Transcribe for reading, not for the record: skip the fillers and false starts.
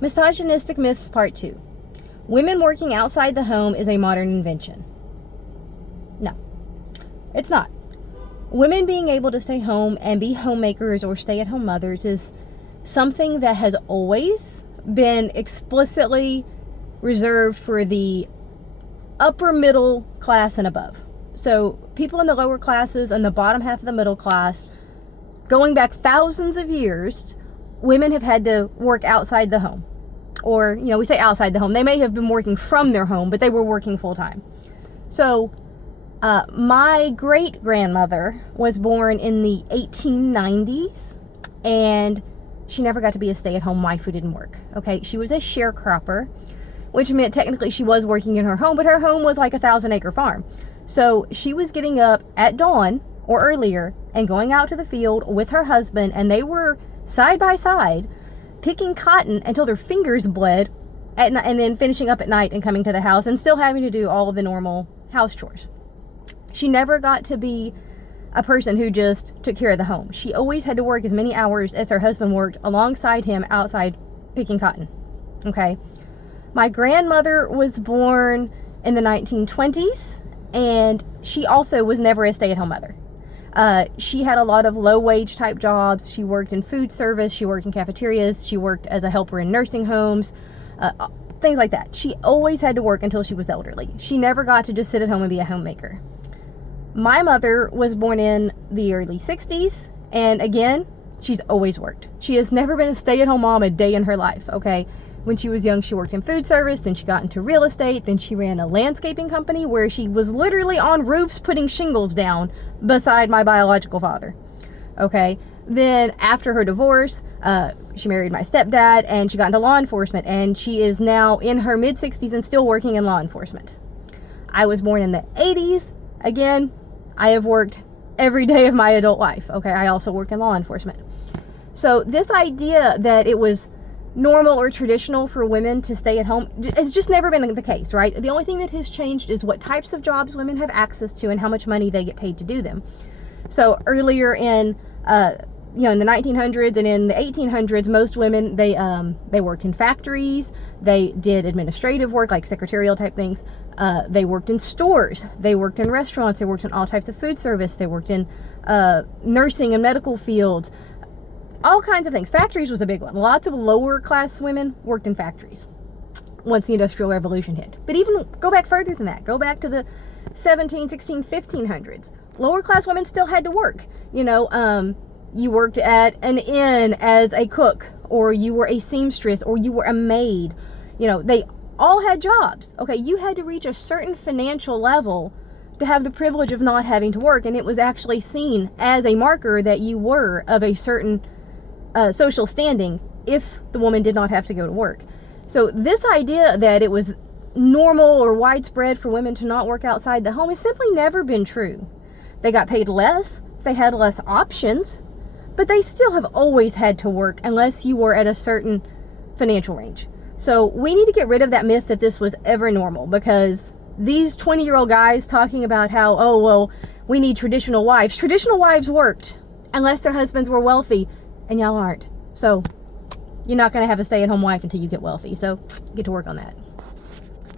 Misogynistic myths part 2. Women working outside the home is a modern invention. No, it's not. Women being able to stay home and be homemakers or stay-at-home mothers is something that has always been explicitly reserved for the upper middle class and above. So people in the lower classes and the bottom half of the middle class, going back thousands of years, women have had to work outside the home. Or, we say outside the home. They may have been working from their home, but they were working full time. So, my great-grandmother was born in the 1890s, and she never got to be a stay-at-home wife who didn't work. Okay, she was a sharecropper, which meant technically she was working in her home, but her home was like a 1,000-acre farm. So she was getting up at dawn or earlier and going out to the field with her husband, and they were side by side picking cotton until their fingers bled at night, and then finishing up at night and coming to the house and still having to do all of the normal house chores. She never got to be a person who just took care of the home. She always had to work as many hours as her husband worked alongside him outside picking cotton. Okay. My grandmother was born in the 1920s, and she also was never a stay-at-home mother. She had a lot of low-wage type jobs. She worked in food service. She worked in cafeterias. She worked as a helper in nursing homes, things like that. She always had to work until she was elderly. She never got to just sit at home and be a homemaker. My mother was born in the early 60s, and again, she's always worked. She has never been a stay-at-home mom a day in her life, okay? When she was young, she worked in food service, then she got into real estate, then she ran a landscaping company where she was literally on roofs putting shingles down beside my biological father, okay? Then after her divorce, she married my stepdad, and she got into law enforcement, and she is now in her mid-60s and still working in law enforcement. I was born in the 80s. Again, I have worked every day of my adult life, okay? I also work in law enforcement. So this idea that it was normal or traditional for women to stay at home has just never been the case, right? The only thing that has changed is what types of jobs women have access to and how much money they get paid to do them. So earlier in in the 1900s and in the 1800s, most women, they worked in factories. They did administrative work, like secretarial type things. They worked in stores. They worked in restaurants. They worked in all types of food service. They worked in nursing and medical fields. All kinds of things. Factories was a big one. Lots of lower class women worked in factories once the Industrial Revolution hit. But even go back further than that. Go back to the 17, 16, 1500s. Lower class women still had to work. You worked at an inn as a cook, or you were a seamstress, or you were a maid. They all had jobs. Okay, you had to reach a certain financial level to have the privilege of not having to work, and it was actually seen as a marker that you were of a certain social standing if the woman did not have to go to work. So this idea that it was normal or widespread for women to not work outside the home has simply never been true. They got paid less, they had less options, but they still have always had to work unless you were at a certain financial range. So we need to get rid of that myth that this was ever normal, because these 20-year-old guys talking about how, we need traditional wives. Traditional wives worked unless their husbands were wealthy, and y'all aren't. So you're not going to have a stay-at-home wife until you get wealthy. So get to work on that.